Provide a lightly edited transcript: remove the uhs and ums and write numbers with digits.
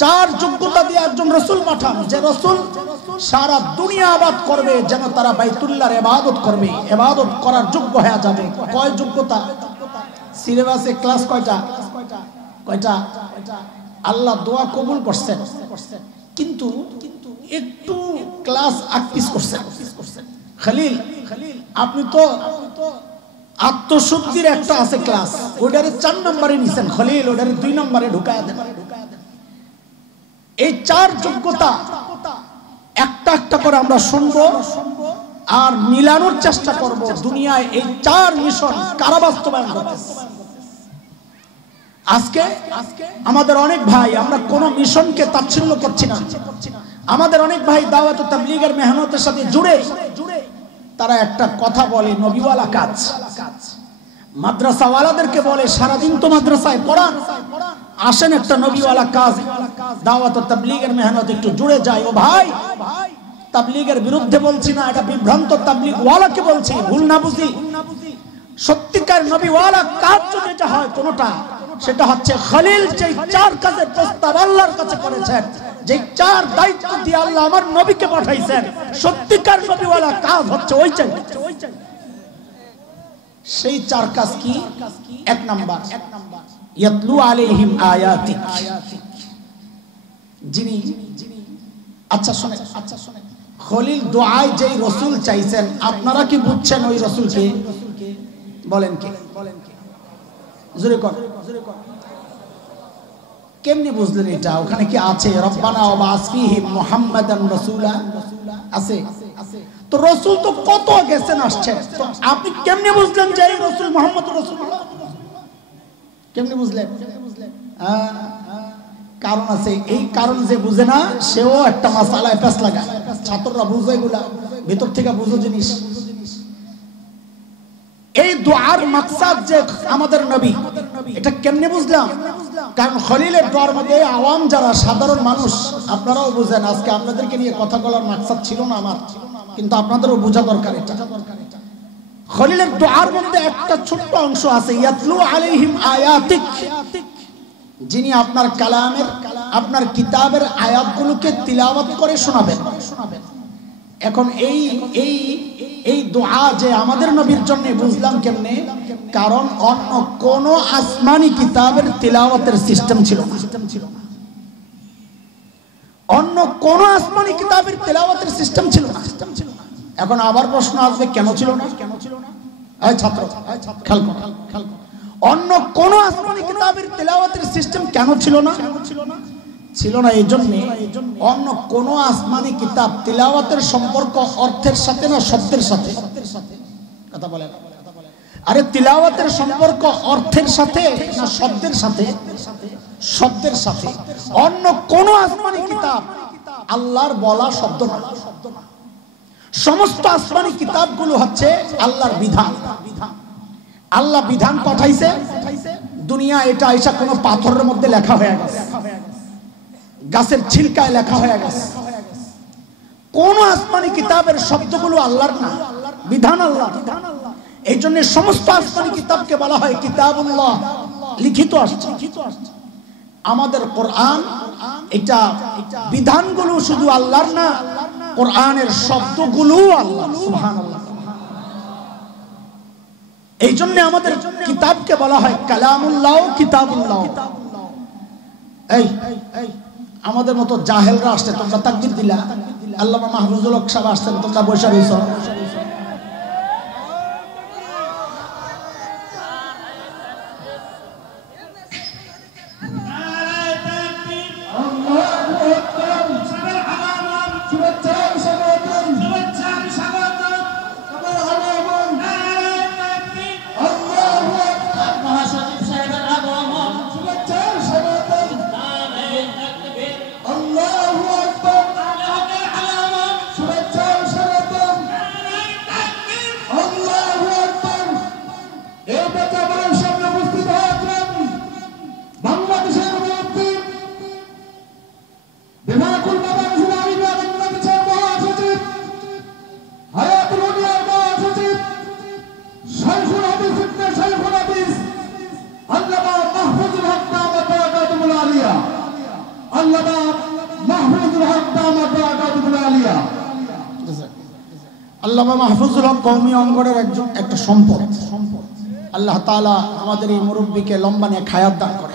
চার যোগ্যতা দিয়ে একজন রাসূল পাঠান, যে রাসূল সারা দুনিয়া আবাদ করবে, যেন তারা বাইতুল্লাহর ইবাদত করবে, ইবাদত করার যোগ্য হয়ে যাবে। কয় যোগ্যতা? সিলেবাসে ক্লাস কয়টা? আল্লাহ দোয়া কবুল করছেন, কিন্তু একটু ক্লাস আকপিস করছেন। খলিল, আপনি তো আত্মশুদ্ধির একটা আছে ক্লাস, ওটারে 4 নম্বরে নিছেন। খলিল, ওটারে 2 নম্বরে ঢুকায়া দেন। এই 4 যোগ্যতা একটা একটা করে আমরা শুনবো আর মিলানোর চেষ্টা করব। দুনিয়ায় এই 4 মিশন কারা বাস্তবায়ন করতেছে? আজকে আমাদের অনেক ভাই, আমরা কোন মিশনকে তাচ্ছিল্য করছি না, আমাদের অনেক ভাই দাওয়াত ও তাবলীগের মেহনতের সাথে জুড়ে তারা একটা কথা বলে, নবীওয়ালা কাজ। মাদ্রাসাওয়ালাদেরকে বলে সারাদিন তো মাদ্রাসায় পড়ান, আসেন একটা নবীওয়ালা কাজ, দাওয়াত ও তাবলীগের মেহনত একটু জুড়ে যায়। ও ভাই, তাবলীগের বিরুদ্ধে বলছি না, এটা বিভ্রান্ত তাবলীগ ওয়ালাকে বলছি, ভুল না বুঝি। সত্যিকার নবীওয়ালা কাজ যদি যা হয় কোনটা, সেটা হচ্ছে খলিল যে 4 কাজের প্রস্তাব আল্লাহর কাছে করেছেন, যে 4 দায়িত্ব দিয়ে আল্লাহ আমার নবীকে পাঠাইছেন, সত্যিকার নবীওয়ালা কাজ হচ্ছে ওইটাই। সেই 4 কাজ কি? 1 নাম্বার, ইয়াতলু আলাইহিম আয়াতিক। যিনি, আচ্ছা শুনেন, খলিল দোয়ায় যেই রাসূল চাইছেন, আপনারা কি বুঝছেন ওই রাসূলকে? বলেন কে? জোরে কর। কেমনে বুঝলেন এটা? ওখানে কি আছে রব্বানা ওয়াবাস ফীহিম মুহাম্মাদান রাসূলা? আছে। তো রাসূল তো কত গেছেন আসছেন, তো আপনি কেমনে বুঝলেন যে এই রাসূল মুহাম্মদুর রাসূলুল্লাহ? কেমনে বুঝলেন? কারণ আছে। এই কারণ যে বুঝে না, সেও একটা মাসালায় পেছ লাগায়। ছাত্ররা বুঝে এগুলা, ভিতর থেকে বুঝো জিনিস। এই দোয়ার মাকসাদ যে আমাদের নবী, এটা কেমনে বুঝলাম? কারণ খলিলের দোয়ার মধ্যে আওয়াম যারা, সাধারণ মানুষ, আপনারাও বুঝেন। আজকে আপনাদেরকে নিয়ে কথা বলার মাকসাদ ছিল না আমার, কিন্তু আপনাদেরও বোঝা দরকার এটা। খলিলের দোয়ার মধ্যে একটা ছোট্ট অংশ আছে, ইয়াতলু আলাইহিম আয়াতিক, যিনি আপনার কালামের, আপনার কিতাবের আয়াতগুলোকে তিলাওয়াত করে শোনাবেন। এখন এই দোয়া যে আমাদের নবীর জন্য, বুঝলাম কেমনে? কারণ অন্য কোন আসমানি কিতাবের তিলাওয়াতের সিস্টেম ছিল না। অন্য কোন আসমানি কিতাবের তিলাওয়াতের সিস্টেম ছিল না। এখন আবার প্রশ্ন আসবে, কেন ছিল না? এই ছাত্র, খেয়াল কর। অন্য কোন আসমানি কিতাবের তিলাওয়াতের সিস্টেম কেন ছিল না? ছিল না এই জন্য, অন্য কোন আসমানি কিতাব তিলাওয়াতের সম্পর্ক অর্থের সাথে না শব্দের সাথে? কথা বলেন। আরে তিলাওয়াতের সম্পর্ক অর্থের সাথে না শব্দের সাথে? শব্দের সাথে। অন্য কোন আসমানি কিতাব আল্লাহর বলা শব্দ না। সমস্ত আসমানি কিতাবগুলো হচ্ছে আল্লাহর বিধান। আল্লাহ বিধান পাঠাইছে, দুনিয়া এটা আইসা কোনো পাথরের মধ্যে লেখা হয়ে গেছে, গাছের ছিলকায় লেখা হয়ে গেছে। কোন আসমানি কিতাবের শব্দগুলো আল্লাহর না, বিধান আল্লাহ। এই জন্য সমস্ত আসমানি কিতাবকে বলা হয় কিতাবুল্লাহ, লিখিত আসছে। আমাদের কোরআন, এটা বিধানগুলো শুধু আল্লাহর না, কোরআনের শব্দগুলো আল্লাহ। সুবহানাল্লাহ। এই জন্য আমাদের কিতাবকে বলা হয় কালামুল্লাহ, কিতাবুল্লাহ। এই আমাদের মতো জাহেলরা আসছে, তোমরা তাকবীর দিলা। আল্লামা মাহফুজুল হক সাহেব আসছেন, তোমরা বসে রইছ। আল্লামা মাহফুজুল হক দামাত বরকাতুহুল আলিয়া। আল্লামা মাহফুজুল হক কওমি অঙ্গনের একটা সম্পদ। আল্লাহ তাআলা আমাদের এই মুরব্বিকে লম্বা নিয়ে খায়াত দান করেন।